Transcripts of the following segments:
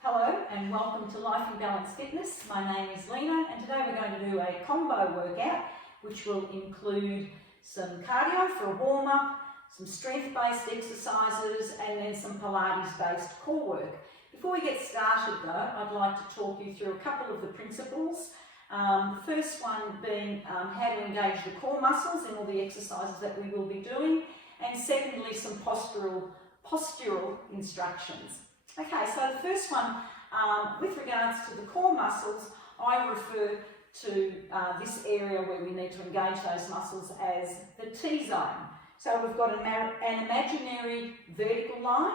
Hello and welcome to Life in Balance Fitness. My name is Lina and today we're going to do a combo workout which will include some cardio for a warm-up, some strength-based exercises and then some Pilates-based core work. Before we get started though, I'd like to talk you through a couple of the principles. The first one being how to engage the core muscles in all the exercises that we will be doing, and secondly some postural instructions. Okay, so the first one, with regards to the core muscles, I refer to this area where we need to engage those muscles as the T-zone. So we've got an imaginary vertical line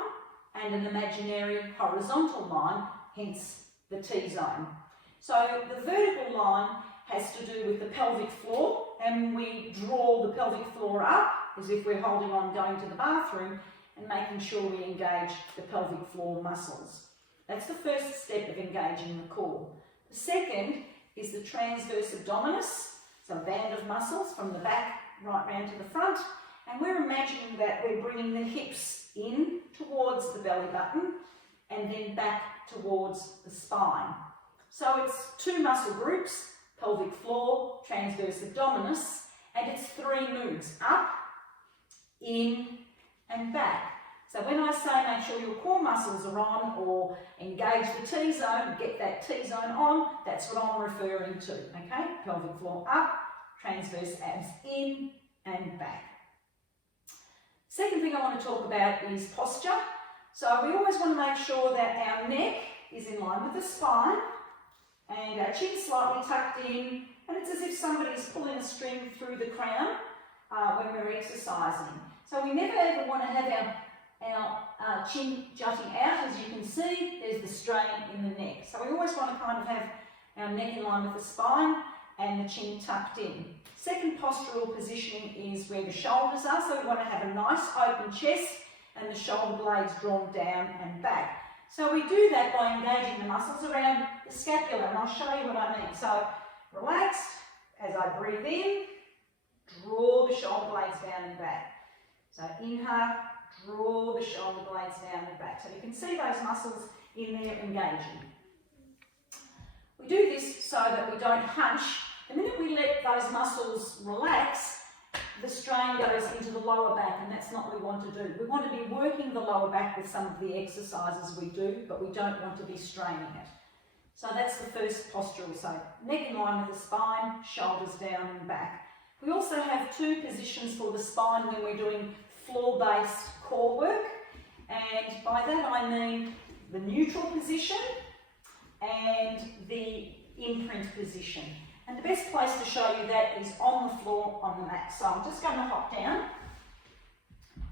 and an imaginary horizontal line, hence the T-zone. So the vertical line has to do with the pelvic floor, and we draw the pelvic floor up as if we're holding on going to the bathroom and making sure we engage the pelvic floor muscles. That's the first step of engaging the core. The second is the transverse abdominis, so a band of muscles from the back right round to the front, and we're imagining that we're bringing the hips in towards the belly button and then back towards the spine. So it's two muscle groups, pelvic floor, transverse abdominis, and it's three moves, up, in, and back. So when I say make sure your core muscles are on or engage the T-zone, get that T-zone on, that's what I'm referring to, okay? Pelvic floor up, transverse abs in and back. Second thing I want to talk about is posture. So we always want to make sure that our neck is in line with the spine and our chin slightly tucked in, and it's as if somebody's pulling a string through the crown when we're exercising. So we never ever want to have our chin jutting out. As you can see, there's the strain in the neck. So we always want to kind of have our neck in line with the spine and the chin tucked in. Second postural positioning is where the shoulders are. So we want to have a nice open chest and the shoulder blades drawn down and back. So we do that by engaging the muscles around the scapula, and I'll show you what I mean. So relaxed, as I breathe in, draw the shoulder blades down and back. So inhale, draw the shoulder blades down and back. So you can see those muscles in there engaging. We do this so that we don't hunch. The minute we let those muscles relax, the strain goes into the lower back, and that's not what we want to do. We want to be working the lower back with some of the exercises we do, but we don't want to be straining it. So that's the first postural. So neck in line with the spine, shoulders down and back. We also have two positions for the spine when we're doing floor-based core work, and by that I mean the neutral position and the imprint position. And the best place to show you that is on the floor on the mat. So I'm just going to hop down.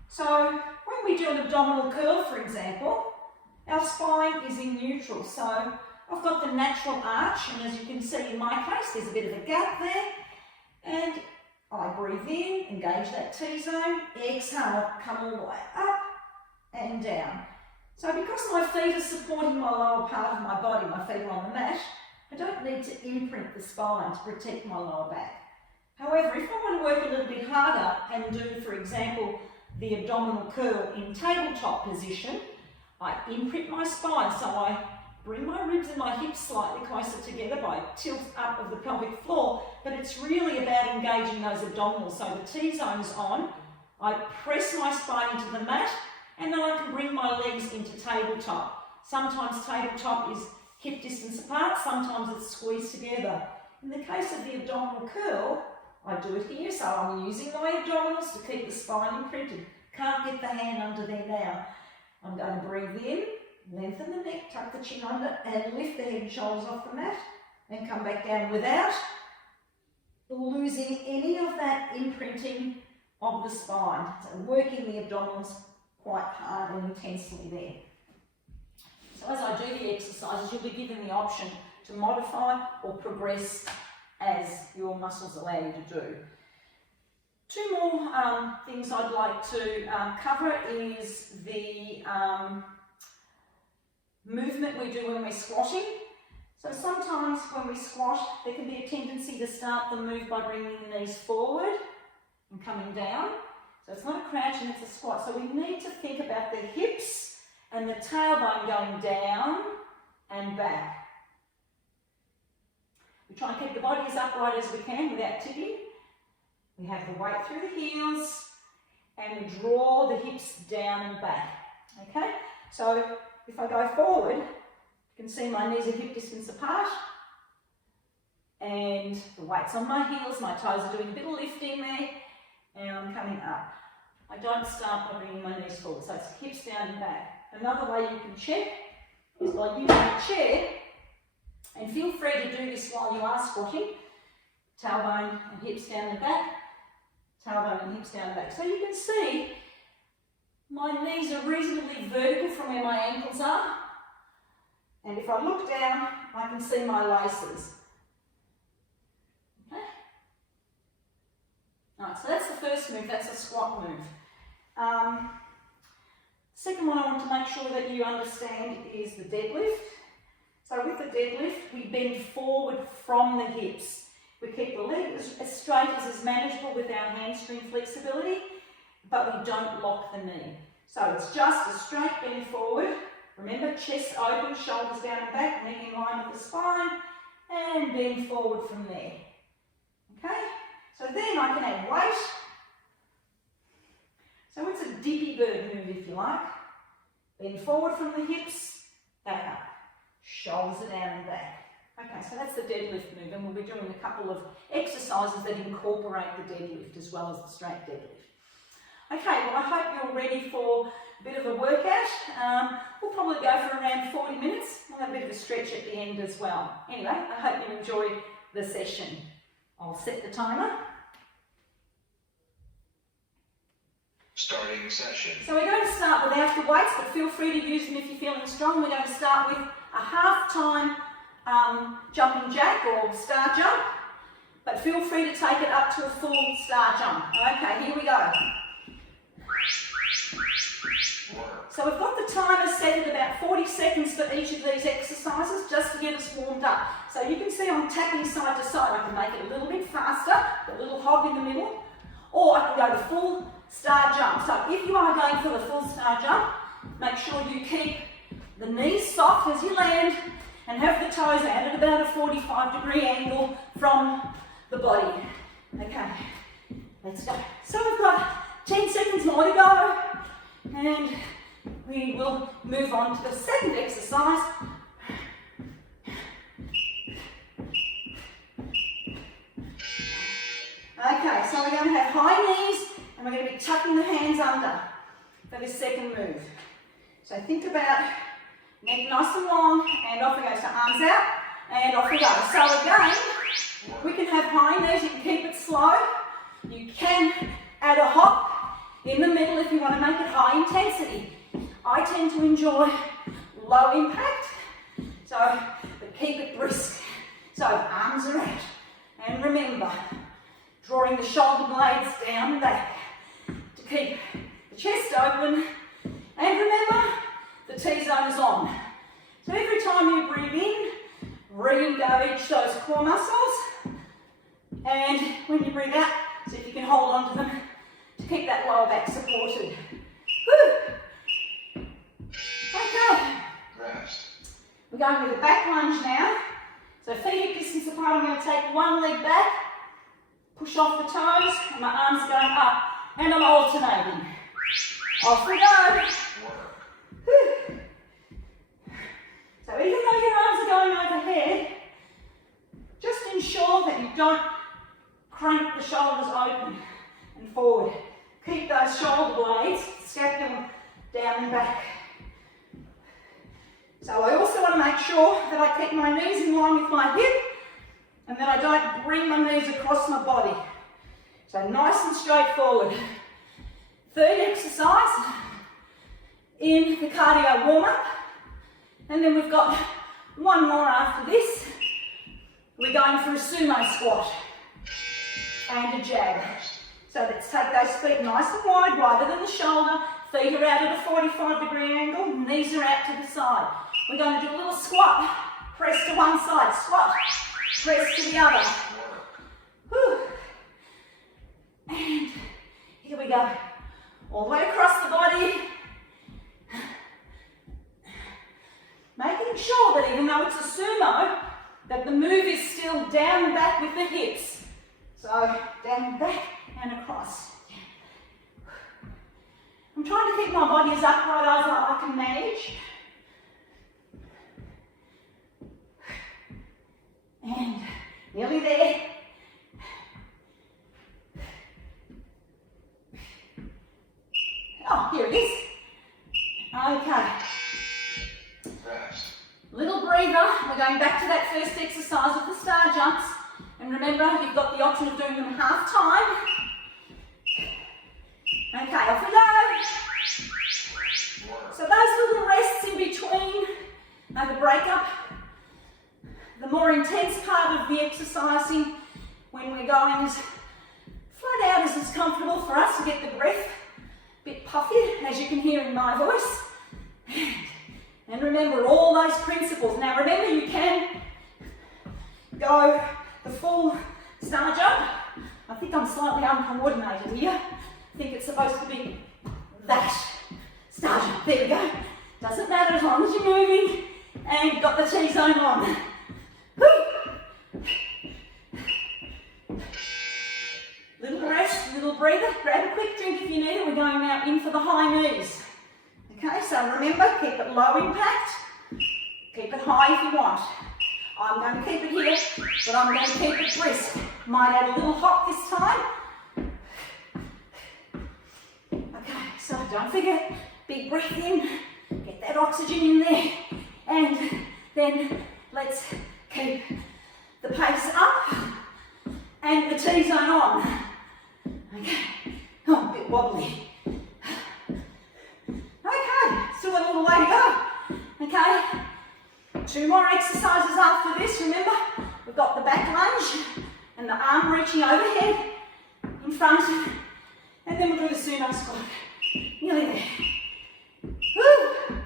So when we do an abdominal curl, for example, our spine is in neutral. So I've got the natural arch, and as you can see in my case, there's a bit of a gap there. And I breathe in, engage that T-zone, exhale, come all the way up and down. So because my feet are supporting my lower part of my body, my feet are on the mat, I don't need to imprint the spine to protect my lower back. However, if I want to work a little bit harder and do, for example, the abdominal curl in tabletop position, I imprint my spine. So I bring my ribs and my hips slightly closer together by tilt up of the pelvic floor, but it's really about engaging those abdominals. So the T-zone is on, I press my spine into the mat, and then I can bring my legs into tabletop. Sometimes tabletop is hip distance apart, sometimes it's squeezed together. In the case of the abdominal curl, I do it here, so I'm using my abdominals to keep the spine imprinted. Can't get the hand under there now. I'm going to breathe in, lengthen the neck, tuck the chin under, and lift the head and shoulders off the mat, and come back down without losing any of that imprinting of the spine. So working the abdominals quite hard and intensely there. So as I do the exercises, you'll be given the option to modify or progress as your muscles allow you to do. Two more things I'd like to cover is the movement we do when we're squatting. So sometimes when we squat, there can be a tendency to start the move by bringing the knees forward and coming down. So it's not a crouch and it's a squat. So we need to think about the hips and the tailbone going down and back. We try and keep the body as upright as we can without tipping. We have the weight through the heels and we draw the hips down and back. Okay, so if I go forward, you can see my knees are hip distance apart and the weight's on my heels, my toes are doing a bit of lifting there and I'm coming up. I don't start by bringing my knees forward, so it's hips down and back. Another way you can check is by using a chair, and feel free to do this while you are squatting. Tailbone and hips down and back, tailbone and hips down and back. So you can see my knees are reasonably vertical from where my ankles are. And if I look down, I can see my laces. Okay? Alright, so that's the first move, that's a squat move. Second one I want to make sure that you understand is the deadlift. So with the deadlift, we bend forward from the hips. We keep the leg as straight as is manageable with our hamstring flexibility, but we don't lock the knee. So it's just a straight bend forward. Remember, chest open, shoulders down and back, neck in line with the spine, and bend forward from there. Okay? So then I can add weight. So it's a dippy bird move, if you like. Bend forward from the hips, back up. Shoulders are down and back. Okay, so that's the deadlift move, and we'll be doing a couple of exercises that incorporate the deadlift as well as the straight deadlift. Okay, well I hope you're ready for a bit of a workout. We'll probably go for around 40 minutes. We'll have a bit of a stretch at the end as well. Anyway, I hope you enjoyed the session. I'll set the timer. Starting session. So we're going to start without the weights, but feel free to use them if you're feeling strong. We're going to start with a half-time jumping jack or star jump, but feel free to take it up to a full star jump. Okay, here we go. So we've got the timer set at about 40 seconds for each of these exercises, just to get us warmed up. So you can see I'm tapping side to side. I can make it a little bit faster, a little hog in the middle, or I can go the full star jump. So if you are going for the full star jump, make sure you keep the knees soft as you land and have the toes out at about a 45-degree angle from the body. Okay, let's go. So we've got 10 seconds more to go and we will move on to the second exercise. Okay, so we're going to have high knees and we're going to be tucking the hands under for this second move. So think about neck nice and long and off we go. So arms out and off we go. So again, we can have high knees, you can keep it slow. You can add a hop in the middle if you want to make it high intensity. I tend to enjoy low impact, but keep it brisk. So arms are out. And remember, drawing the shoulder blades down and back to keep the chest open. And remember, the T-zone is on. So every time you breathe in, re-engage those core muscles. And when you breathe out, see if you can hold on to them to keep that lower back supported. Woo. Okay. Rest. We're going with a back lunge now. So feet hip distance apart, I'm going to take one leg back, push off the toes, and my arms are going up, and I'm alternating. Off we go. Whew. So even though your arms are going overhead, just ensure that you don't crank the shoulders open and forward. Keep those shoulder blades, scapula down and back. So I also want to make sure that I keep my knees in line with my hip and that I don't bring my knees across my body. So nice and straightforward. Third exercise in the cardio warm-up. And then we've got one more after this. We're going for a sumo squat and a jab. So let's take those feet nice and wide, wider than the shoulder. Feet are out at a 45-degree angle, knees are out to the side. We're going to do a little squat. Press to one side, squat. Press to the other. Whew. And here we go. All the way across the body. Making making sure that even though it's a sumo, that the move is still down and back with the hips. So down and back and across. I'm trying to keep my body as upright as I can manage. And nearly there. Oh, here it is. Okay. Little breather. We're going back to that first exercise of the star jumps. And remember, you've got the option of doing them half time. Okay, off we go. So those little rests in between are the breakup. The more intense part of the exercising when we're going is flat out as it's comfortable for us to get the breath a bit puffy, as you can hear in my voice. And remember all those principles. Now remember, you can go the full star jump. I think I'm slightly uncoordinated here. I think it's supposed to be that star jump. There we go. Doesn't matter as long as you're moving and you've got the T-zone on. Woo. Little rest, little breather. Grab a quick drink if you need it. We're going now in for the high knees. Okay, so remember, keep it low impact. Keep it high if you want. I'm going to keep it here, but I'm going to keep it brisk. Might add a little hop this time. Okay, so don't forget, big breath in, get that oxygen in there, and then let's keep the pace up and the T-zone on. Okay, oh, a bit wobbly. Okay, still a little way to go. Okay, 2 more exercises after this. Remember, we've got the back lunge and the arm reaching overhead in front, and then we'll do the sumo squat. Nearly there. Woo.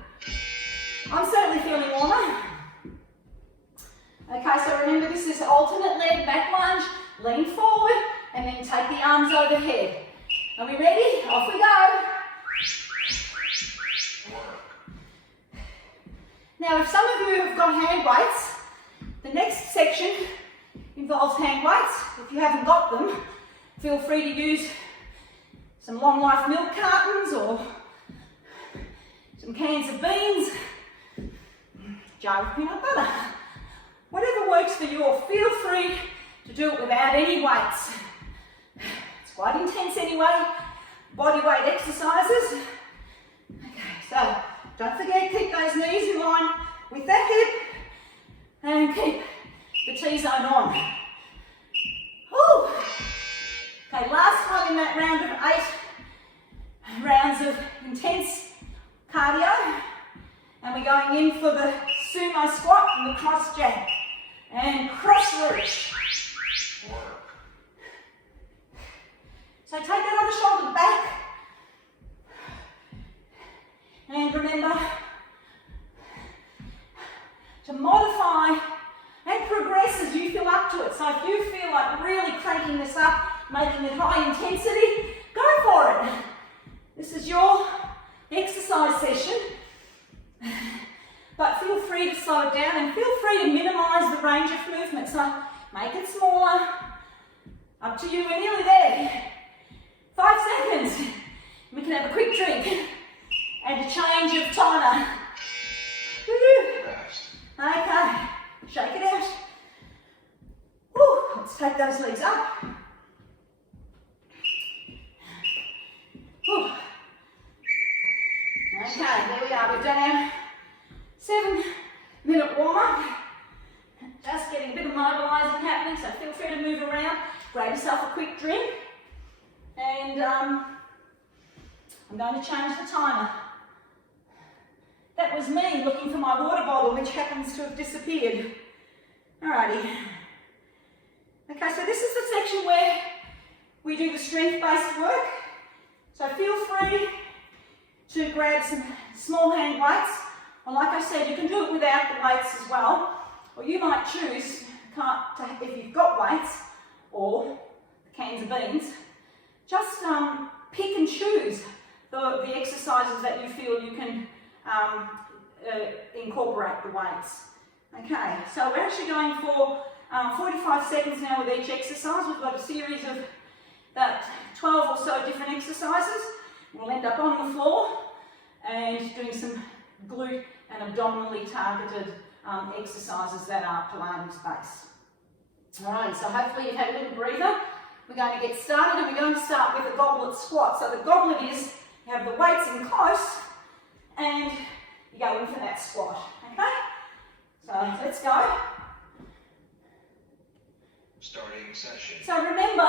I'm certainly feeling warmer. Okay, so remember, this is alternate leg back lunge. Lean forward and then take the arms overhead. Are we ready? Off we go. Now, if some of you have got hand weights, the next section involves hand weights. If you haven't got them, feel free to use some long life milk cartons or some cans of beans, jar of peanut butter. Whatever works for you, or feel free to do it without any weights. It's quite intense anyway, body weight exercises. Okay, so don't forget, keep those knees in line with that hip and keep the T-zone on. Woo. Okay, last time in that round of 8 rounds of intense cardio, and we're going in for the sumo squat and the cross jab and cross reach. So take that other shoulder back, and remember to modify and progress as you feel up to it. So if you feel like really cranking this up, making it high intensity, go for it. This is your exercise session, but feel free to slow it down and feel free to minimize the range of movement. So make it smaller. Up to you, we're nearly there. 5 seconds. We can have a quick drink and a change of toner. Okay, shake it out. Woo. Let's take those legs up. Woo. Okay, there we are. We've done our 7-minute warm-up. Just getting a bit of mobilising happening, so feel free to move around. Grab yourself a quick drink. And I'm going to change the timer. That was me looking for my water bottle, which happens to have disappeared. Alrighty. Okay, so this is the section where we do the strength-based work. So feel free to grab some small hand weights. Or like I said, you can do it without the weights as well. Or you might choose, if you've got weights or cans of beans, just pick and choose the exercises that you feel you can incorporate the weights. Okay, so we're actually going for 45 seconds now with each exercise. We've got a series of about 12 or so different exercises. We'll end up on the floor and doing some glute and abdominally targeted exercises that are Pilates based. Alright, so hopefully you've had a little breather. We're going to get started and we're going to start with a goblet squat. So the goblet is, you have the weights in close and you go in for that squat, okay? So let's go. Starting session. So remember,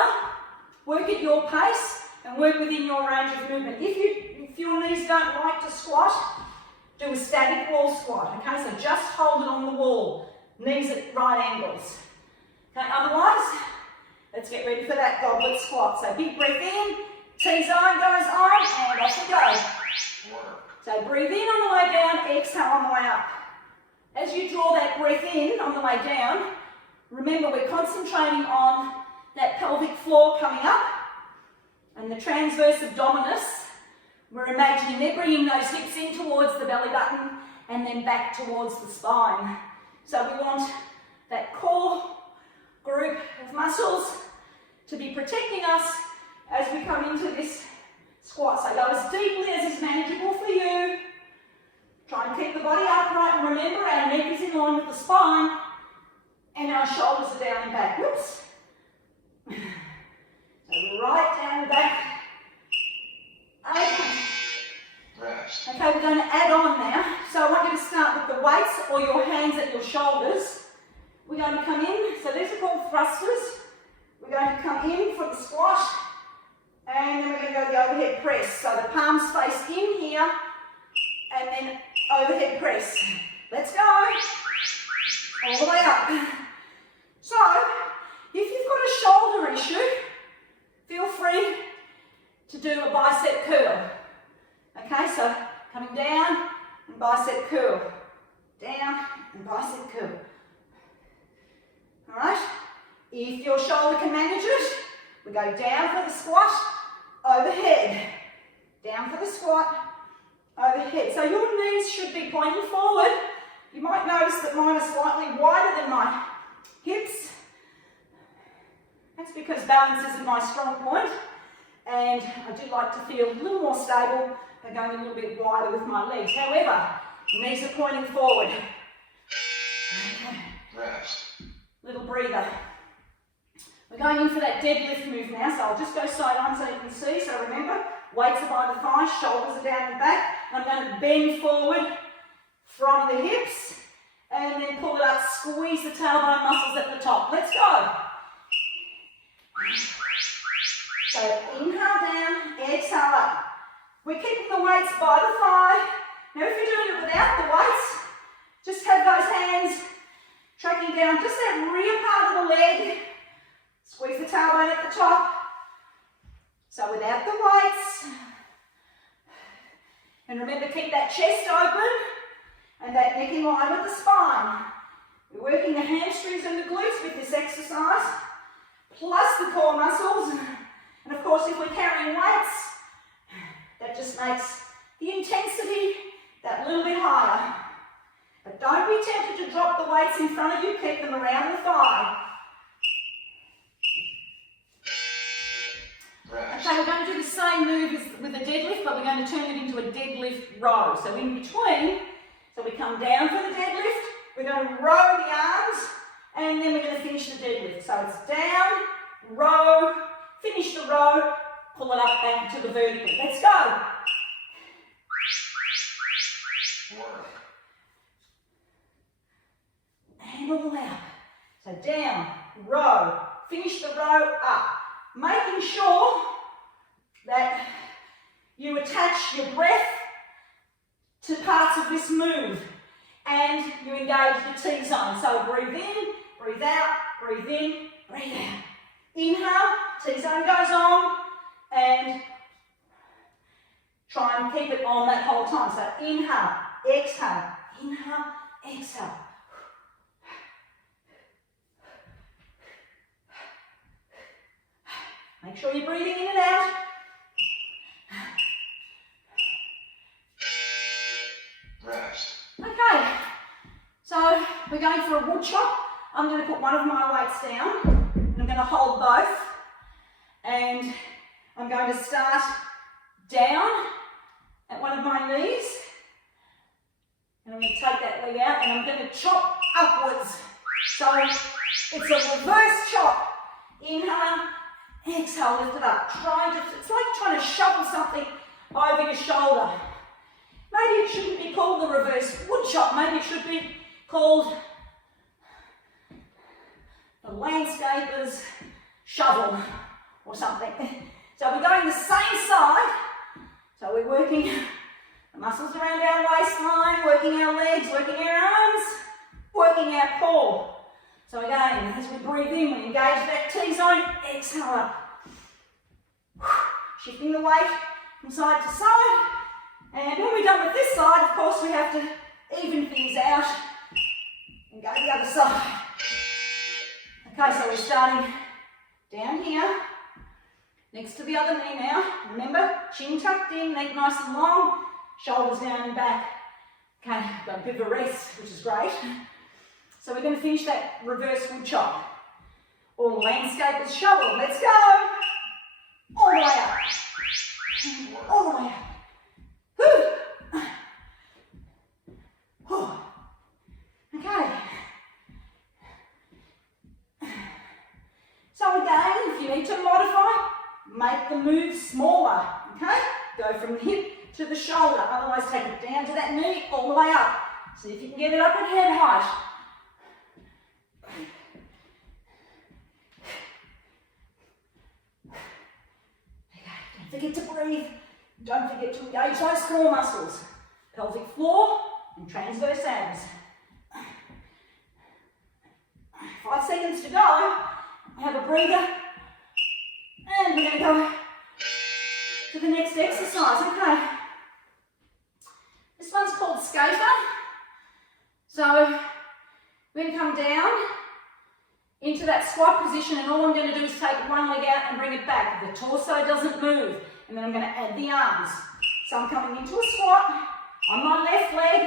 work at your pace and work within your range of movement. If your knees don't like to squat, do a static wall squat, okay? So just hold it on the wall, knees at right angles. Okay, otherwise, let's get ready for that goblet squat. So big breath in, T-zone goes on, and off we go. Work. So breathe in on the way down, exhale on the way up. As you draw that breath in on the way down, remember we're concentrating on that pelvic floor coming up and the transverse abdominis. We're imagining they're bringing those hips in towards the belly button and then back towards the spine. So we want that core group of muscles to be protecting us as we come into this squat. So go as deeply as is manageable for you. Try and keep the body upright, and remember our neck is in line with the spine and our shoulders are down and back. Whoops. So right down and back. Okay. Rest. Okay, we're going to add on now. So I want you to start with the weights or your hands at your shoulders. We're going to come in, so these are called thrusters. We're going to come in for the squat, and then we're going to go the overhead press. So the palms face in here, and then overhead press. Let's go. All the way up. So, if you've got a shoulder issue, feel free to do a bicep curl. Okay, so coming down and bicep curl. Down and bicep curl. Alright, if your shoulder can manage it, we go down for the squat, overhead. Down for the squat, overhead. So your knees should be pointing forward. You might notice that mine are slightly wider than my hips. That's because balance isn't my strong point, and I do like to feel a little more stable by going a little bit wider with my legs. However, knees are pointing forward. Okay. Rest. Little breather. We're going in for that deadlift move now, so I'll just go side on so you can see. So remember, weights are by the thighs, shoulders are down and back. I'm going to bend forward from the hips and then pull it up, squeeze the tailbone muscles at the top. Let's go. So inhale down, exhale up. We're keeping the weights by the thigh. Now if you're doing it without the weights, just have those hands tracking down just that rear part of the leg. Squeeze the tailbone at the top. So without the weights. And remember, keep that chest open and that neck in line with the spine. We're working the hamstrings and the glutes with this exercise, plus the core muscles. And of course, if we're carrying weights, that just makes the intensity that little bit higher. But don't be tempted to drop the weights in front of you, keep them around the thigh. Okay, we're going to do the same move as with a deadlift, but we're going to turn it into a deadlift row. So in between, so we come down for the deadlift, we're going to row the arms, and then we're going to finish the deadlift. So it's down, row, finish the row, pull it up back to the vertical. Let's go. Work. And all the way up. So down, row, finish the row, up. Making sure that you attach your breath to parts of this move and you engage the T-zone. So breathe in, breathe out, breathe in, breathe out. Inhale, T-zone goes on, and try and keep it on that whole time. So inhale, exhale. Make sure you're breathing in and out. Rest. Okay. we're going for a wood chop. I'm going to put one of my weights down, and I'm going to hold both, and I'm going to start down at one of my knees, and I'm going to take that leg out, and I'm going to chop upwards. So it's a reverse chop. Inhale, exhale, lift it up. It's like trying to shovel something over your shoulder. Maybe it shouldn't be called the reverse wood chop. Maybe it should be called the landscaper's shovel or something. So we're going the same side. So we're working the muscles around our waistline, working our legs, working our arms, working our core. So again, as we breathe in, we engage that T-zone, exhale up. Shifting the weight from side to side. And when we're done with this side, of course, we have to even things out and go the other side. Okay, so we're starting down here, next to the other knee now. Remember, chin tucked in, neck nice and long, shoulders down and back. Okay, got a bit of a rest, which is great. So we're going to finish that reverse wood chop, or landscaper's shovel. Let's go! All the way up. All the way up. Whew. Whew. Okay. So again, if you need to modify, make the move smaller, okay? Go from the hip to the shoulder, otherwise take it down to that knee, all the way up. See if you can get it up at head height. Okay, don't forget to breathe. Don't forget to engage those core muscles. Pelvic floor and transverse abs. 5 seconds to go. Have a breather, and we're going to go to the next exercise. Okay, this one's called skater. So we're going to come down into that squat position, and all I'm going to do is take one leg out and bring it back. The torso doesn't move, and then I'm going to add the arms. So I'm coming into a squat on my left leg,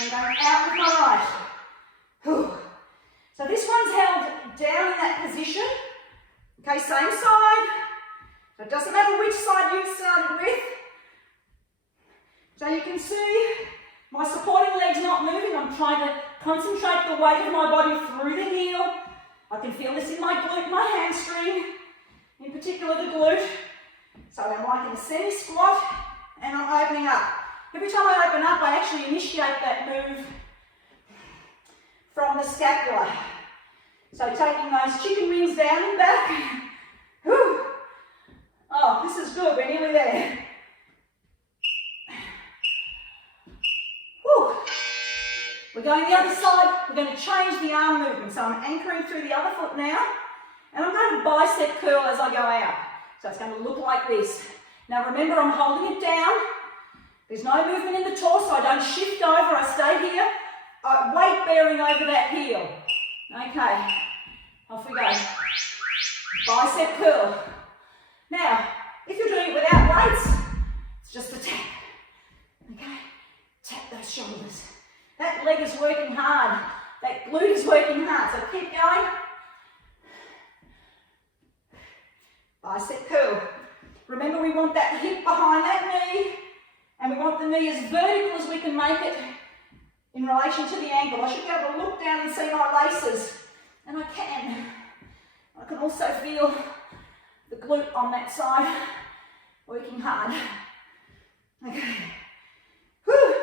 and going out with my right. Whew. So this one's held down in that position. Okay, same side. So it doesn't matter which side you've started with. So you can see my supporting leg's not moving. I'm trying to concentrate the weight of my body through the heel. I can feel this in my glute, my hamstring, in particular the glute. So I'm like in a semi-squat, and I'm opening up. Every time I open up, I actually initiate that move from the scapula. So taking those chicken wings down and back. Whew. Oh, this is good, we're nearly there. Whew. We're going the other side, we're going to change the arm movement. So I'm anchoring through the other foot now, and I'm going to bicep curl as I go out. So it's going to look like this. Now remember, I'm holding it down. There's no movement in the torso, I don't shift over, I stay here. Weight bearing over that heel. Okay, off we go. Bicep curl. Now, if you're doing it without weights, it's just a tap. Okay, tap those shoulders. That leg is working hard. That glute is working hard. So keep going. Bicep curl. Remember, we want that hip behind that knee, and we want the knee as vertical as we can make it in relation to the ankle. I should be able to look down and see my laces, and I can. I can also feel the glute on that side working hard. Okay. Whew.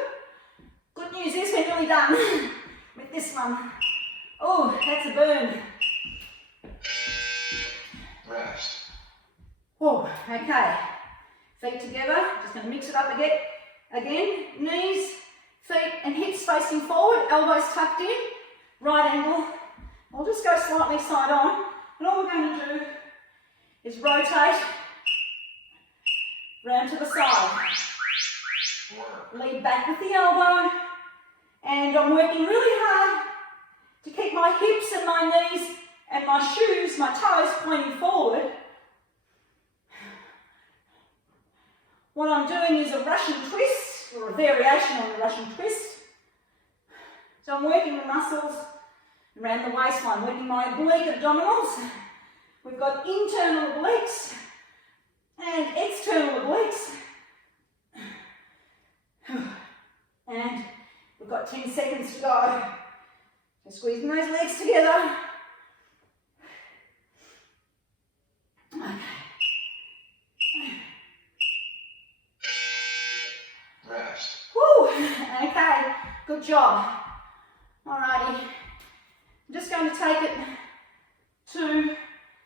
Good news is we're nearly done with this one. Oh, that's a burn. Rest. Oh, okay. Feet together. Just going to mix it up again. Knees, feet and hips facing forward, elbows tucked in, right angle. I'll just go slightly side on, and all we're going to do is rotate round to the side. Lead back with the elbow, and I'm working really hard to keep my hips and my knees and my shoes, my toes pointing forward. What I'm doing is a Russian twist, or a variation on the Russian twist. So I'm working the muscles around the waistline, working my oblique abdominals. We've got internal obliques and external obliques. And we've got 10 seconds to go. So squeezing those legs together. Okay. Rest. Woo! Okay, good job. Alrighty. I'm just going to take it to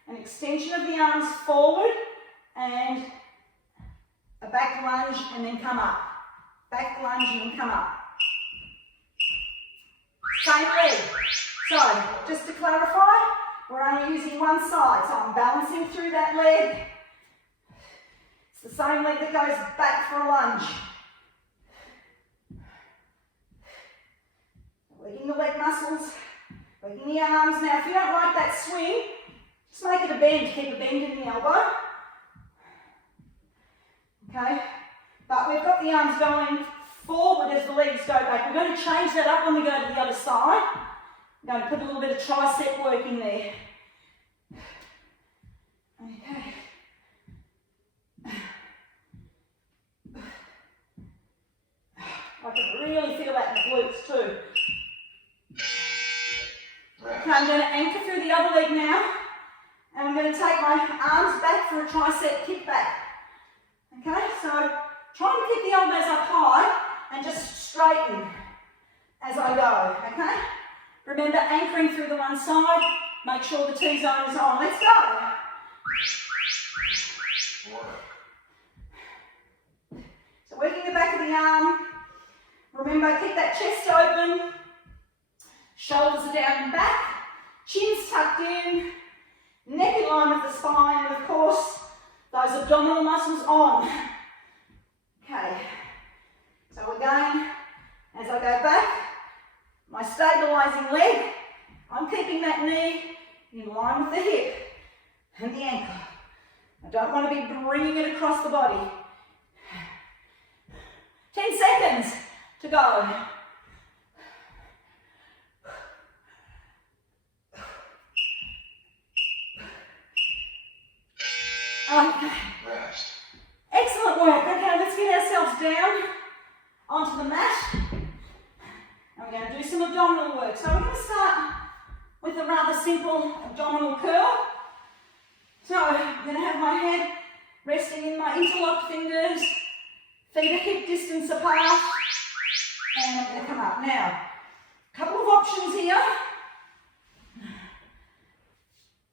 an extension of the arms forward and a back lunge and then come up. Back lunge and then come up. Same leg. So, just to clarify, we're only using one side. So I'm balancing through that leg. It's the same leg that goes back for a lunge. Working the leg muscles, working the arms. Now, if you don't like that swing, just make it a bend. Keep a bend in the elbow. Okay? But we've got the arms going forward as the legs go back. We're going to change that up when we go to the other side. I'm going to put a little bit of tricep work in there. Okay. I can really feel that in the glutes too. Okay, I'm going to anchor through the other leg now. And I'm going to take my arms back for a tricep kick back. Okay, so try and keep the elbows up high and just straighten as I go, okay? Remember, anchoring through the one side, make sure the T-zone is on. Let's go. So working the back of the arm. Remember, keep that chest open. Shoulders are down and back. Chin's tucked in. Neck in line with the spine. And of course, those abdominal muscles on. Okay. So again, as I go back, my stabilizing leg, I'm keeping that knee in line with the hip and the ankle. I don't want to be bringing it across the body. 10 seconds to go. Okay. Rest. Excellent work. Okay, let's get ourselves down onto the mat. And we're going to do some abdominal work. So we're going to start with a rather simple abdominal curl. So I'm going to have my head resting in my interlocked fingers, feet are hip distance apart, and I'm going to come up. Now, a couple of options here.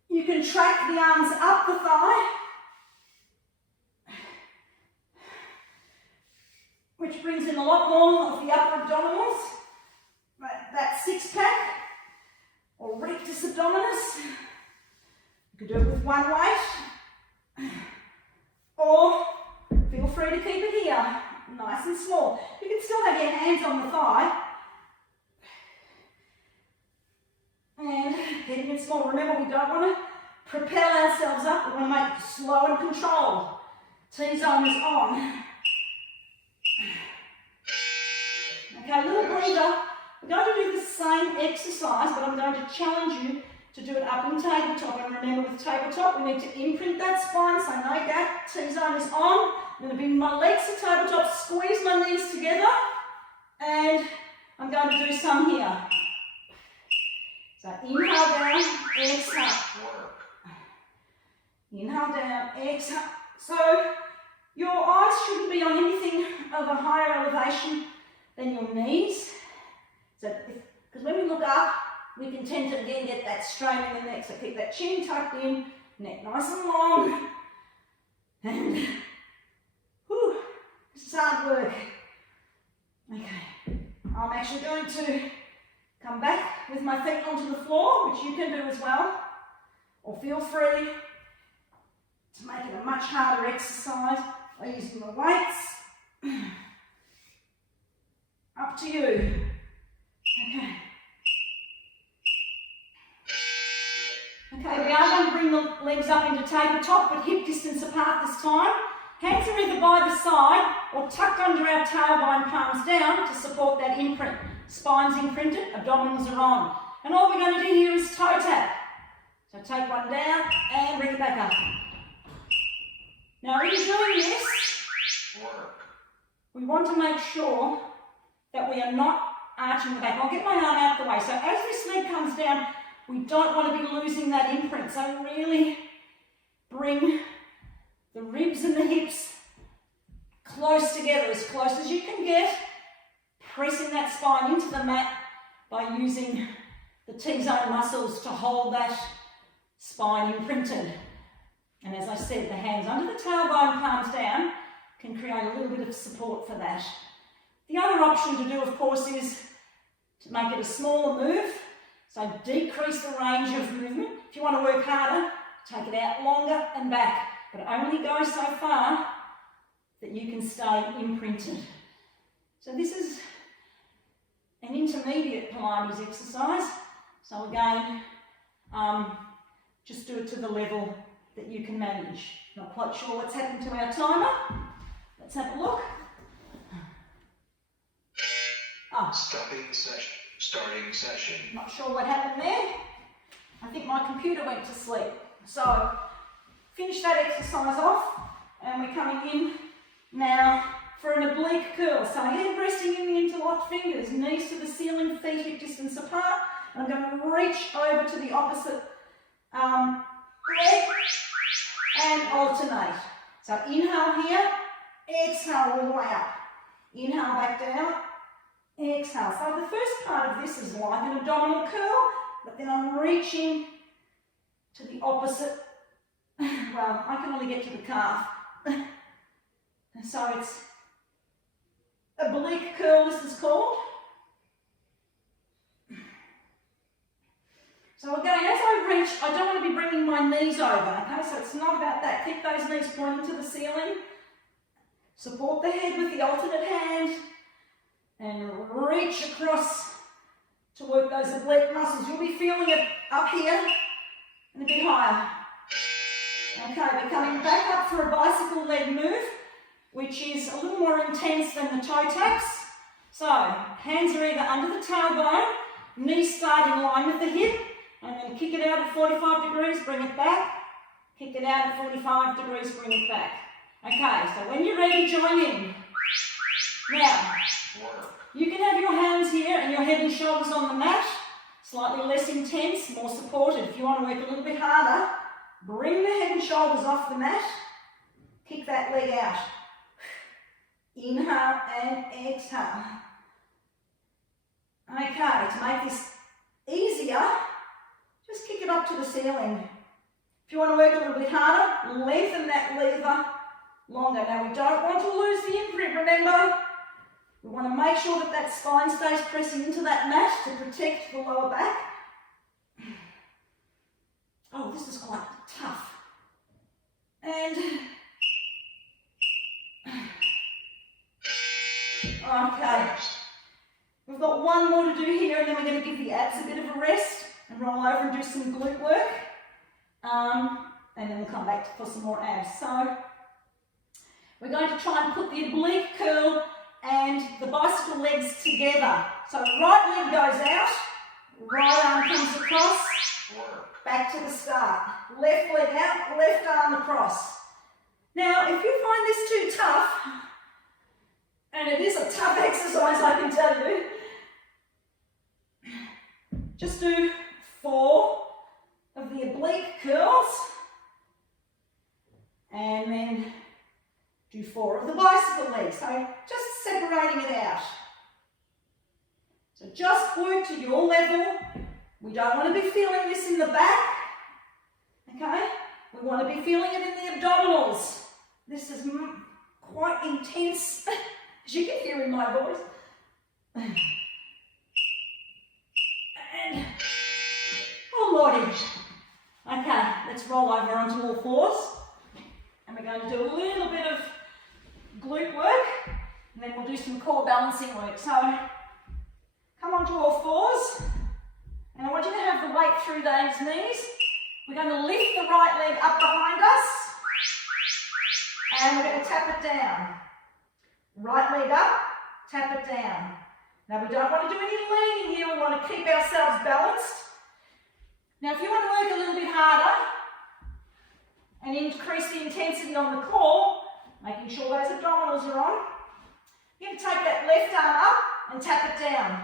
You can track the arms up the thigh, which brings in a lot more of the upper abdominals, that six pack, or rectus abdominis. You can do it with one weight, or feel free to keep it here, nice and small. You can still have your hands on the thigh, and keeping it small. Remember, we don't want to propel ourselves up, we want to make it slow and controlled. T-zone is on. Okay, little breather. We're going to do the same exercise, but I'm going to challenge you to do it up in tabletop. And remember, with tabletop, we need to imprint that spine, so no gap. T-zone is on. I'm going to bring my legs to tabletop, squeeze my knees together, and I'm going to do some here. So inhale down, exhale. Inhale down, exhale. So your eyes shouldn't be on anything of a higher elevation than your knees. So, because when we look up, we can tend to again get that strain in the neck. So keep that chin tucked in, neck nice and long. And, whew, this is hard work. Okay, I'm actually going to come back with my feet onto the floor, which you can do as well. Or feel free to make it a much harder exercise by using the weights. Up to you. Okay. Okay, we are going to bring the legs up into tabletop, but hip distance apart this time. Hands are either by the side or tucked under our tailbone, palms down to support that imprint. spine's imprinted, abdominals are on. And all we're going to do here is toe tap. So take one down and bring it back up. Now in doing this, we want to make sure that we are not arching the back. I'll get my arm out the way. So as this leg comes down, we don't want to be losing that imprint. So really bring the ribs and the hips close together, as close as you can get, pressing that spine into the mat by using the T-zone muscles to hold that spine imprinted. And as I said, the hands under the tailbone, palms down, can create a little bit of support for that. The other option to do, of course, is to make it a smaller move, so decrease the range of movement. If you want to work harder, take it out longer and back, but only go so far that you can stay imprinted. So this is an intermediate Pilates exercise. So again, just do it to the level that you can manage. Not quite sure what's happened to our timer. Let's have a look. Oh. Starting session. Not sure what happened there. I think my computer went to sleep. So, finish that exercise off, and we're coming in now for an oblique curl. So head resting in the interlocked fingers, knees to the ceiling, feet hip distance apart. And I'm going to reach over to the opposite leg and alternate. So inhale here, exhale all the way up. Inhale back down, exhale. So the first part of this is like an abdominal curl, but then I'm reaching to the opposite. Well, I can only get to the calf. So it's oblique curl, this is called. So again, as I reach, I don't want to be bringing my knees over, okay? So it's not about that. Keep those knees pointing to the ceiling. Support the head with the alternate hand. And reach across to work those oblique muscles. You'll be feeling it up here and a bit higher. Okay, we're coming back up for a bicycle leg move, which is a little more intense than the toe taps. So, hands are either under the tailbone, knees start in line with the hip, and then kick it out at 45 degrees, bring it back. Kick it out at 45 degrees, bring it back. Okay, so when you're ready, join in. Now, you can have your hands here and your head and shoulders on the mat, slightly less intense, more supported. If you want to work a little bit harder, bring the head and shoulders off the mat, kick that leg out. Inhale and exhale. Okay, to make this easier, just kick it up to the ceiling. If you want to work a little bit harder, lengthen that lever longer. Now we don't want to lose the imprint, remember? We want to make sure that that spine stays pressing into that mat to protect the lower back. Oh, this is quite tough. And okay. We've got one more to do here, and then we're going to give the abs a bit of a rest and roll over and do some glute work. And then we'll come back for some more abs. So we're going to try and put the oblique curl and the bicycle legs together. So right leg goes out, right arm comes across, back to the start. Left leg out, left arm across. Now, if you find this too tough, and it is a tough exercise, I can tell you, just do 4 of the oblique curls, and then do 4 of the bicycle legs. So just separating it out. So just work to your level. We don't want to be feeling this in the back. Okay? We want to be feeling it in the abdominals. This is quite intense, as you can hear in my voice. And, oh lordy. Okay, let's roll over onto all fours. And we're going to do a little bit of glute work, and then we'll do some core balancing work. So, come onto all fours, and I want you to have the weight through those knees. We're going to lift the right leg up behind us, and we're going to tap it down. Right leg up, tap it down. Now we don't want to do any leaning here, we want to keep ourselves balanced. Now if you want to work a little bit harder and increase the intensity on the core, making sure those abdominals are on, you're going to take that left arm up and tap it down.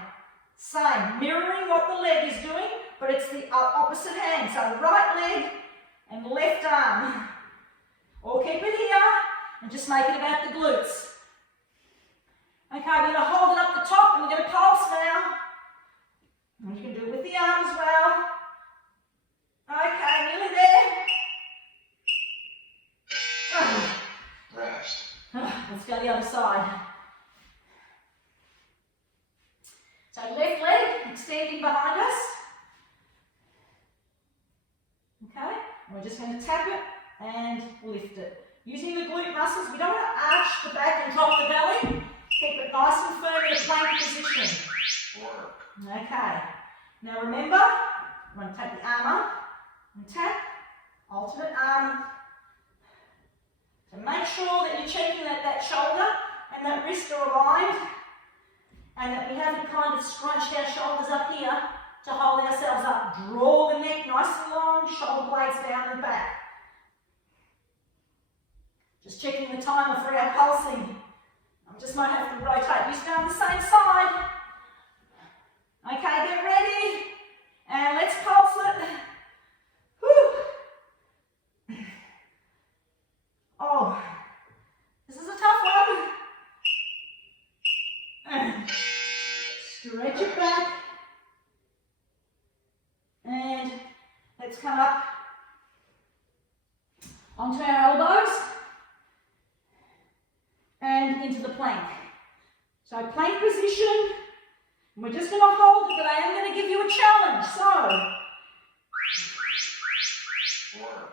Same, mirroring what the leg is doing, but it's the opposite hand. So the right leg and the left arm. Or keep it here and just make it about the glutes. Okay, we're going to hold it up the top and we're going to pulse now. And you can do it with the arm as well. Okay, nearly there. Rest. Let's go the other side. So left leg extending behind us. Okay, and we're just going to tap it and lift it. Using the glute muscles, we don't want to arch the back and drop the belly. Keep it nice and firm in a plank position. Work. Okay, now remember, I'm going to take the arm up and tap, alternate arm. So make sure that you're checking that that shoulder and that wrist are aligned and that we haven't kind of scrunched our shoulders up here to hold ourselves up. Draw the neck nice and long, shoulder blades down and back. Just checking the timer for our pulsing. I just might have to rotate. You stay on the same side. Okay, get ready. And let's pulse it. Whew. Oh, this is a tough one. Stretch it back. And let's come up onto our elbows and into the plank. So plank position, and we're just going to hold it, but I am going to give you a challenge. So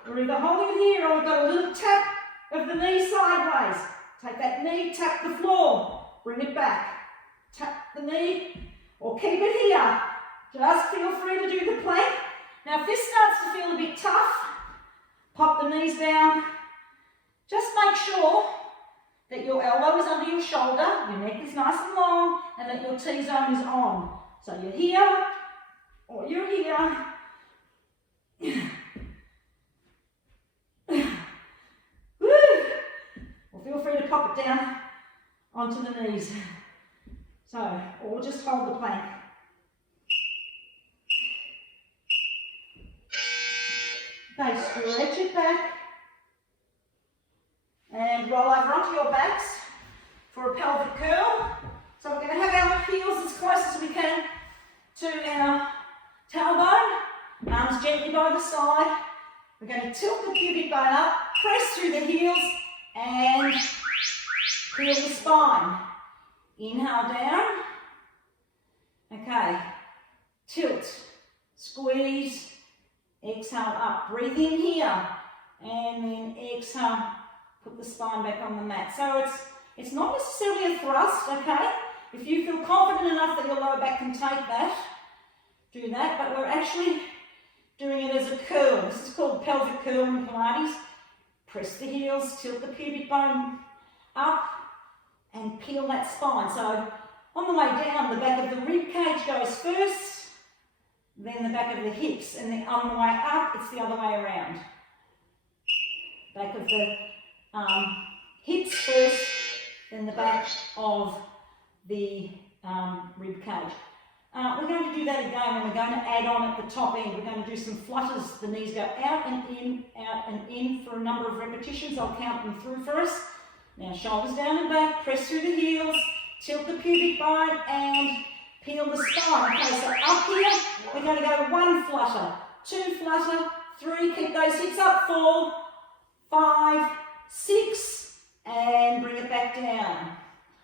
we're either holding it here or we've got a little tap of the knee sideways. Take that knee, tap the floor, bring it back. Tap the knee or keep it here. Just feel free to do the plank. Now if this starts to feel a bit tough, pop the knees down. Just make sure that your elbow is under your shoulder, your neck is nice and long, and that your T-zone is on. So you're here, or you're here. Well, feel free to pop it down onto the knees. So, or just hold the plank. Okay, stretch it back. And roll over onto your backs for a pelvic curl. So we're going to have our heels as close as we can to our tailbone. Arms gently by the side. We're going to tilt the pubic bone up, press through the heels, and peel the spine. Inhale down. Okay. Tilt. Squeeze. Exhale up. Breathe in here. And then exhale. Put the spine back on the mat. So it's not necessarily a thrust, okay? If you feel confident enough that your lower back can take that, do that. But we're actually doing it as a curl. This is called pelvic curl in Pilates. Press the heels, tilt the pubic bone up, and peel that spine. So on the way down, the back of the rib cage goes first, then the back of the hips, and then on the way up, it's the other way around. Back of the hips first, then the back of the rib cage. We're going to do that again, and we're going to add on at the top end. We're going to do some flutters. The knees go out and in for a number of repetitions. I'll count them through for us. Now shoulders down and back, press through the heels, tilt the pubic bone and peel the spine. Okay, so up here, we're going to go 1 flutter, 2 flutter, 3, keep those hips up, 4, 5, 6, and bring it back down.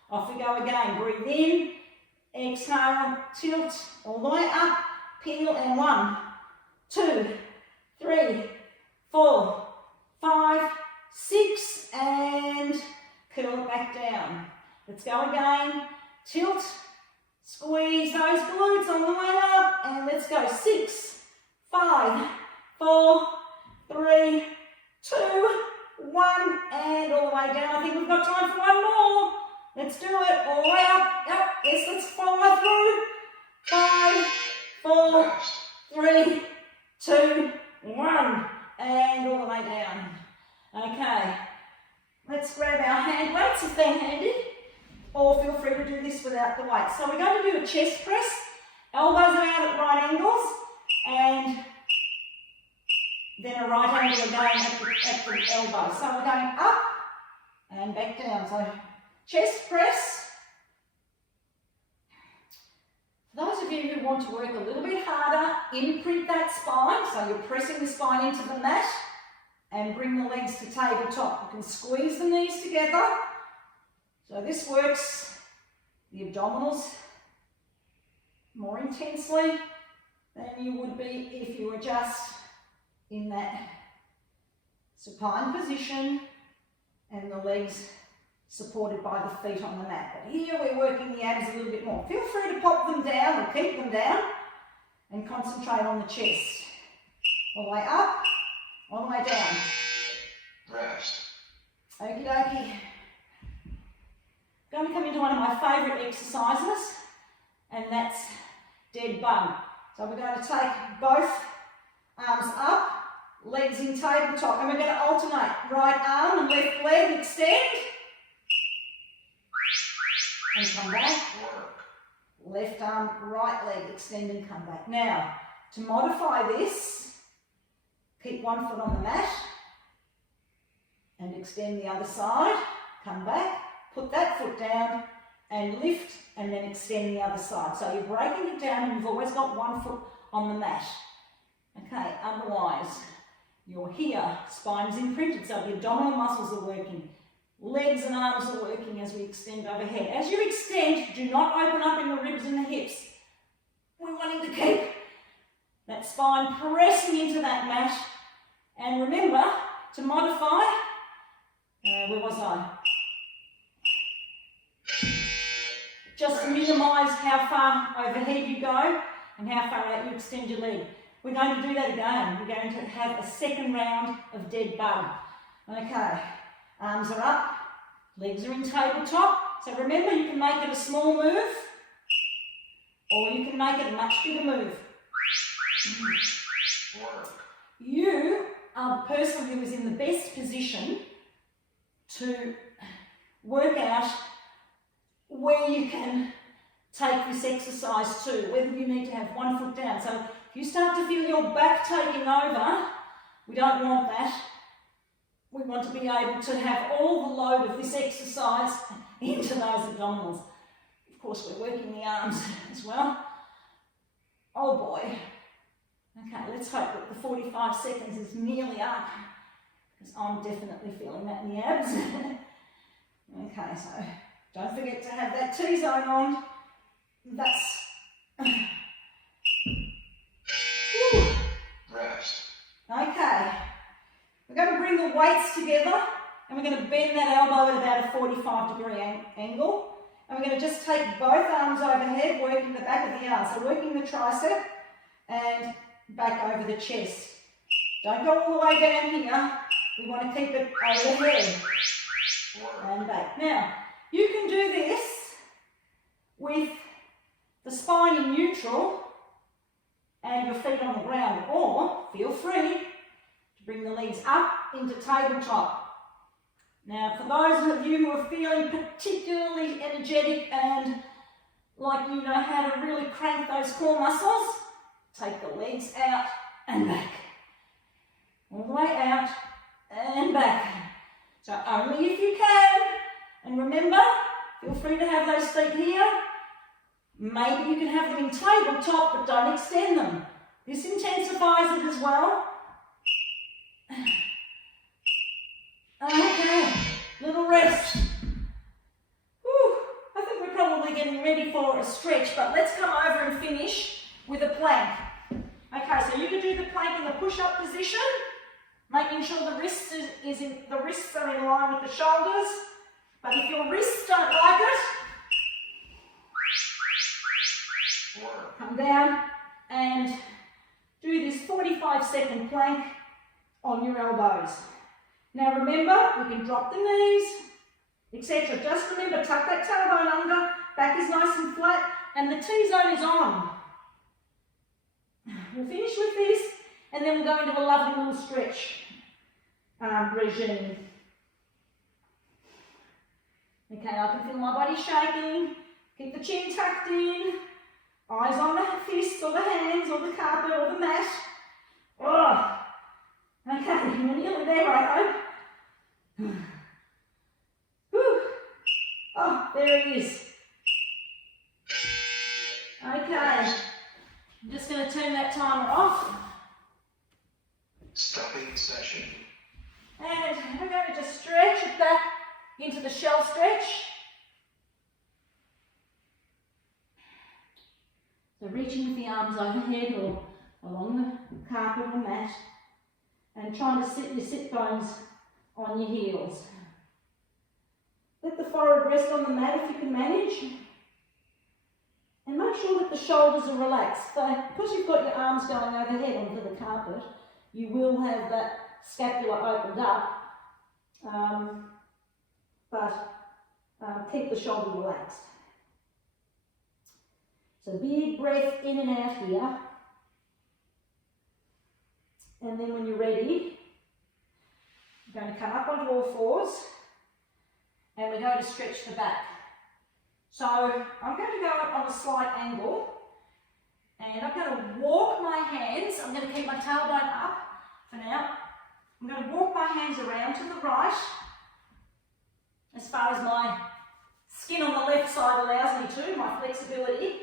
Off we go again. Breathe in, exhale, tilt all the way up, peel, and 1, 2, 3, 4, 5, 6, and curl it back down. Let's go again. Tilt, squeeze those glutes on the way up, and let's go. 6, 5, 4, 3, 2, 1, and all the way down. I think we've got time for one more. Let's do it. All the way up. Yep. Yes, let's follow through. 5, 4, 3, 2, 1. And all the way down. Okay. Let's grab our hand weights if they're handy. Or feel free to do this without the weight. So we're going to do a chest press. Elbows are out at right angles. And then a right angle again at the elbow. So we're going up and back down. So chest press. For those of you who want to work a little bit harder, imprint that spine. So you're pressing the spine into the mat and bring the legs to tabletop. You can squeeze the knees together. So this works the abdominals more intensely than you would be if you were just in that supine position and the legs supported by the feet on the mat. But here we're working the abs a little bit more. Feel free to pop them down or keep them down and concentrate on the chest. All the way up, all the way down. Rest. Okie dokie. I'm going to come into one of my favourite exercises, and that's dead bug. So we're going to take both arms up, legs in tabletop, and we're going to alternate. Right arm and left leg extend. And come back. Left arm, right leg, extend and come back. Now, to modify this, keep one foot on the mat and extend the other side. Come back, put that foot down and lift and then extend the other side. So you're breaking it down and you've always got one foot on the mat. Okay, otherwise you're here, spine's imprinted, so the abdominal muscles are working. Legs and arms are working as we extend overhead. As you extend, do not open up in the ribs and the hips. We're wanting to keep that spine pressing into that mat. And remember to modify, where was I? Just to minimise how far overhead you go and how far out you extend your leg. We're going to do that again. We're going to have a second round of dead bug. Okay. Arms are up, legs are in tabletop. So remember, you can make it a small move or you can make it a much bigger move. You are the person who is in the best position to work out where you can take this exercise to, whether you need to have one foot down. So if you start to feel your back taking over, we don't want that. We want to be able to have all the load of this exercise into those abdominals. Of course, we're working the arms as well. Oh boy. Okay, let's hope that the 45 seconds is nearly up, because I'm definitely feeling that in the abs. Okay, so don't forget to have that T-zone on. That's... Rest. Okay. We're going to bring the weights together and we're going to bend that elbow at about a 45-degree angle. And we're going to just take both arms overhead, working the back of the arm. So working the tricep and back over the chest. Don't go all the way down here. We want to keep it overhead and back. Now, you can do this with the spine in neutral and your feet on the ground, or feel free to bring the legs up into tabletop. Now, for those of you who are feeling particularly energetic and like you know how to really crank those core muscles, take the legs out and back. All the way out and back. So only if you can. And remember, feel free to have those feet here. Maybe you can have them in tabletop, but don't extend them. This intensifies it as well. Okay, little rest. Whew, I think we're probably getting ready for a stretch, but let's come over and finish with a plank. Okay, so you can do the plank in the push-up position, making sure the wrists are in line with the shoulders. But if your wrists don't like it, come down and do this 45-second plank on your elbows. Now remember, we can drop the knees, etc. Just remember, tuck that tailbone under, back is nice and flat, and the T-zone is on. We'll finish with this, and then we'll go into a lovely little stretch regime. Okay, I can feel my body shaking. Keep the chin tucked in. Eyes on the fists or the hands or the carpet or the mat. Oh. Okay, we're nearly there, I hope. Whew. Oh, there it is. Okay, I'm just going to turn that timer off. Stopping session. And we're going to just stretch it back into the shell stretch. So reaching with the arms overhead or along the carpet or the mat, and trying to sit your sit bones on your heels. Let the forehead rest on the mat if you can manage. And make sure that the shoulders are relaxed. So because you've got your arms going overhead onto the carpet, you will have that scapula opened up, but keep the shoulder relaxed. So big breath in and out here. And then when you're ready, you're going to come up onto all fours, and we're going to stretch the back. So I'm going to go on a slight angle, and I'm going to walk my hands. I'm going to keep my tailbone up for now. I'm going to walk my hands around to the right, as far as my skin on the left side allows me to, my flexibility.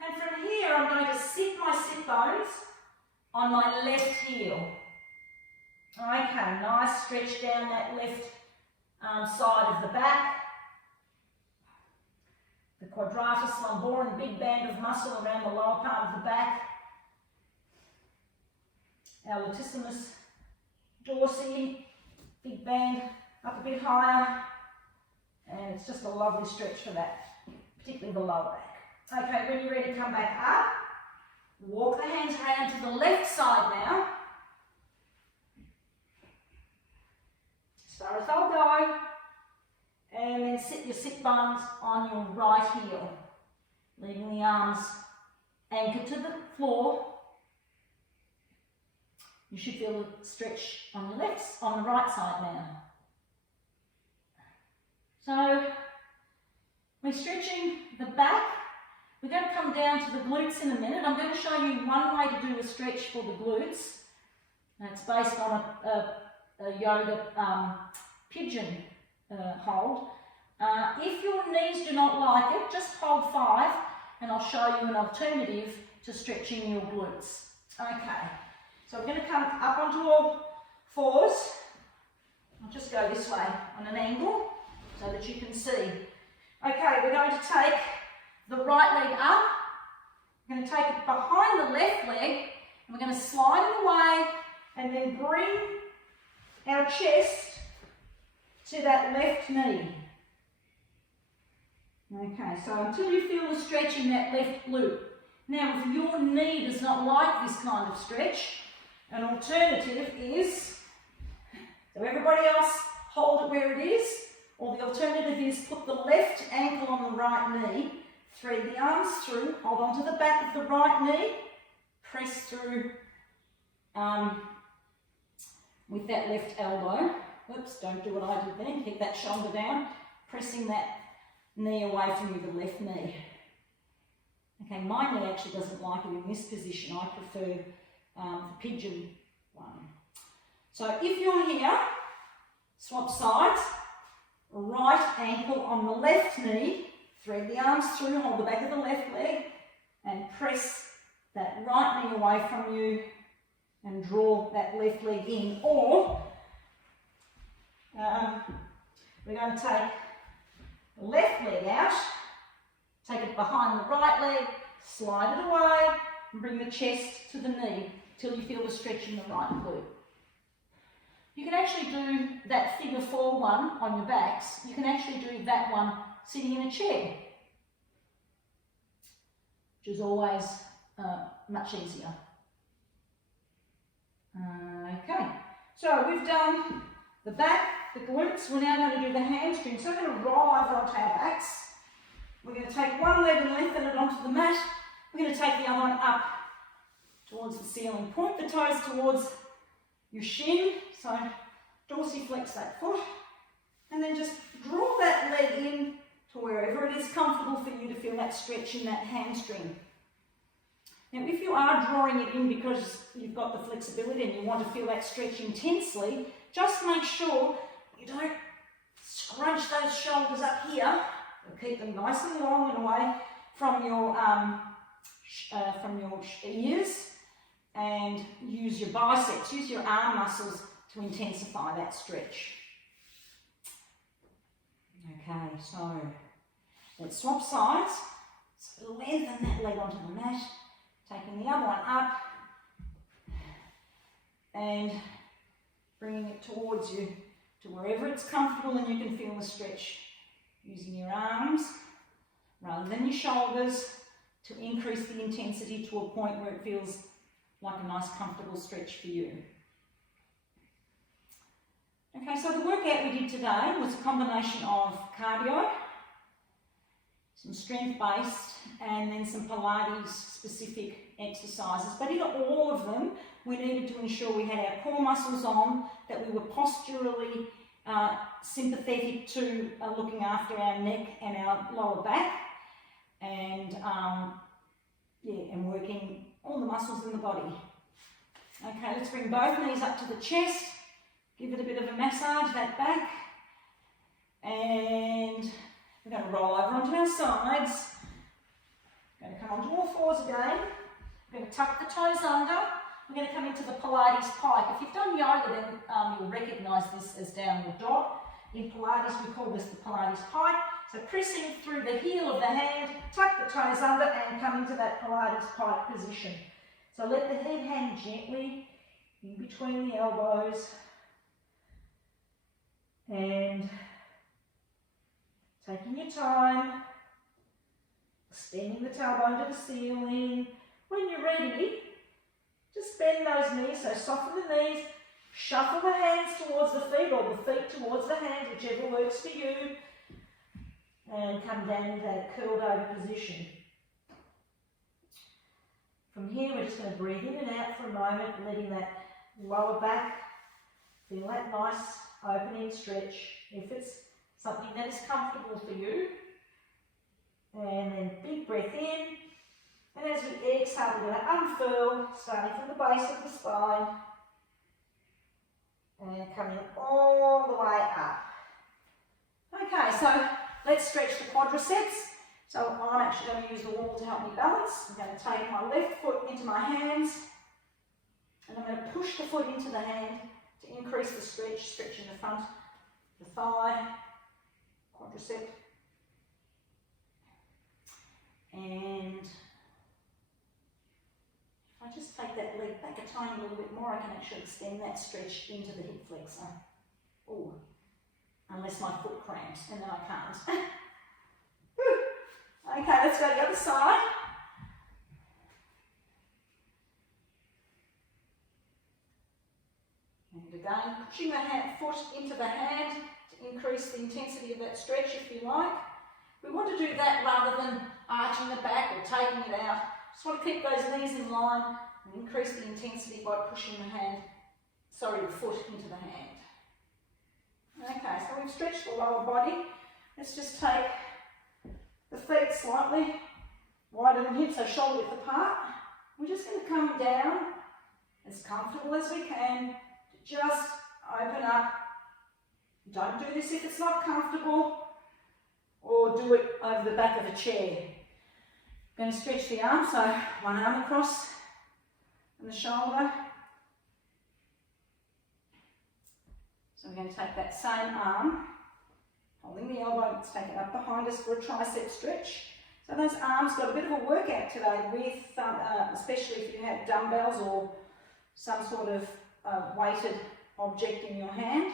And from here, I'm going to sit my sit bones on my left heel. Okay, nice stretch down that left side of the back. The quadratus lumborum, big band of muscle around the lower part of the back. Our latissimus dorsi, big band up a bit higher. And it's just a lovely stretch for that, particularly the lower back. Okay, when you're ready, come back up. Walk the hands around to the left side now. As far as they'll go. And then sit your sit bones on your right heel. Leaving the arms anchored to the floor. You should feel a stretch on your left, on the right side now. So, we're stretching the back. We're going to come down to the glutes in a minute. I'm going to show you one way to do a stretch for the glutes. And it's based on a yoga pigeon hold. If your knees do not like it, just hold 5 and I'll show you an alternative to stretching your glutes. Okay, so we're going to come up onto all fours. I'll just go this way on an angle so that you can see. Okay, we're going to take the right leg up. We're going to take it behind the left leg, and we're going to slide it away and then bring our chest to that left knee. Okay, so until you feel the stretch in that left glute. Now, if your knee does not like this kind of stretch, an alternative is, so everybody else hold it where it is, or the alternative is put the left ankle on the right knee, thread the arms through, hold on to the back of the right knee, press through with that left elbow. Whoops, don't do what I did then. Keep that shoulder down, pressing that knee away from you, the left knee. Okay, my knee actually doesn't like it in this position. I prefer the pigeon one. So if you're here, swap sides, right ankle on the left knee, thread the arms through, hold the back of the left leg, and press that right knee away from you and draw that left leg in. Or we're going to take the left leg out, take it behind the right leg, slide it away, and bring the chest to the knee till you feel the stretch in the right glute. You can actually do that figure 4 one on your backs. You can actually do that one sitting in a chair, which is always much easier. Okay, so we've done the back, the glutes. We're now going to do the hamstring. So we're going to roll over onto our backs. We're going to take one leg and lengthen it onto the mat. We're going to take the other one up towards the ceiling. Point the toes towards your shin. So dorsiflex that foot. And then just draw that leg in to wherever it is comfortable for you to feel that stretch in that hamstring. Now, if you are drawing it in because you've got the flexibility and you want to feel that stretch intensely, just make sure you don't scrunch those shoulders up here. Keep them nice and long and away from your ears, and use your biceps, use your arm muscles to intensify that stretch. Okay, so let's swap sides. So lengthen that leg onto the mat, taking the other one up and bringing it towards you to wherever it's comfortable and you can feel the stretch. Using your arms rather than your shoulders to increase the intensity to a point where it feels like a nice comfortable stretch for you. Okay, so the workout we did today was a combination of cardio, some strength-based, and then some Pilates-specific exercises. But in all of them, we needed to ensure we had our core muscles on, that we were posturally sympathetic to looking after our neck and our lower back, and and working all the muscles in the body. Okay, let's bring both knees up to the chest, give it a bit of a massage, that back, and we're going to roll over onto our sides. We're going to come onto all fours again. We're going to tuck the toes under. We're going to come into the Pilates pike. If you've done yoga, then you'll recognise this as downward dog. In Pilates, we call this the Pilates pike. So pressing through the heel of the hand, tuck the toes under and come into that Pilates pike position. So let the head hang gently in between the elbows and taking your time, extending the tailbone to the ceiling. When you're ready, just bend those knees, so soften the knees, shuffle the hands towards the feet or the feet towards the hands, whichever works for you, and come down into that curled over position. From here, we're just going to breathe in and out for a moment, letting that lower back feel that nice opening stretch, if it's something that is comfortable for you. And then big breath in. And as we exhale, we're going to unfurl, starting from the base of the spine and coming all the way up. Okay, so let's stretch the quadriceps. So I'm actually going to use the wall to help me balance. I'm going to take my left foot into my hands and I'm going to push the foot into the hand to increase the stretch, stretching the front, the thigh, quadricep. And if I just take that leg back a tiny little bit more, I can actually extend that stretch into the hip flexor. Oh, unless my foot cramps, and then I can't. Okay, let's go to the other side. And again, pushing the foot into the hand to increase the intensity of that stretch if you like. We want to do that rather than arching the back or taking it out. Just want to keep those knees in line and increase the intensity by pushing the foot into the hand. Okay, so we've stretched the lower body. Let's just take the feet slightly wider than hips, so shoulder width apart. We're just going to come down as comfortable as we can to just open up. Don't do this if it's not comfortable, or do it over the back of a chair. I'm going to stretch the arm, so one arm across and the shoulder. So we're going to take that same arm, holding the elbow, let's take it up behind us for a tricep stretch. So those arms got a bit of a workout today with, especially if you have dumbbells or some sort of weighted object in your hand.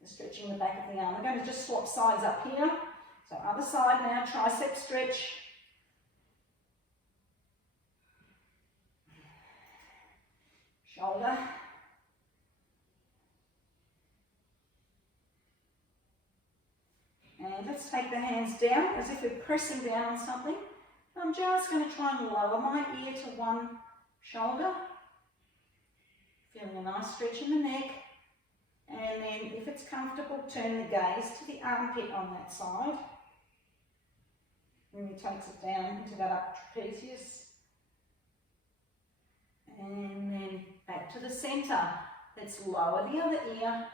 And stretching the back of the arm. I'm going to just swap sides up here. So other side now, tricep stretch. Shoulder. And let's take the hands down as if we're pressing down on something. I'm just going to try and lower my ear to one shoulder. Feeling a nice stretch in the neck. And then, if it's comfortable, turn the gaze to the armpit on that side. Really takes it down into that upper trapezius. And then back to the centre. Let's lower the other ear,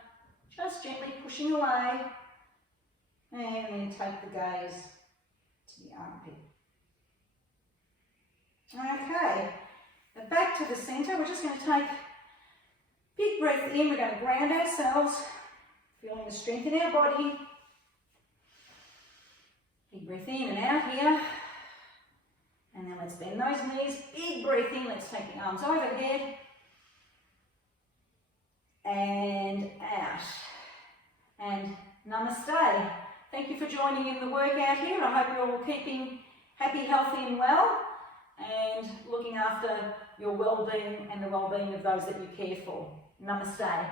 just gently pushing away. And then take the gaze to the armpit. Okay, now back to the centre. We're just going to take a big breath in. We're going to ground ourselves, feeling the strength in our body. Big breath in and out here. And then let's bend those knees. Big breath in. Let's take the arms overhead. And out. And namaste. Thank you for joining in the workout here. I hope you're all keeping happy, healthy and well, and looking after your well-being and the well-being of those that you care for. Namaste.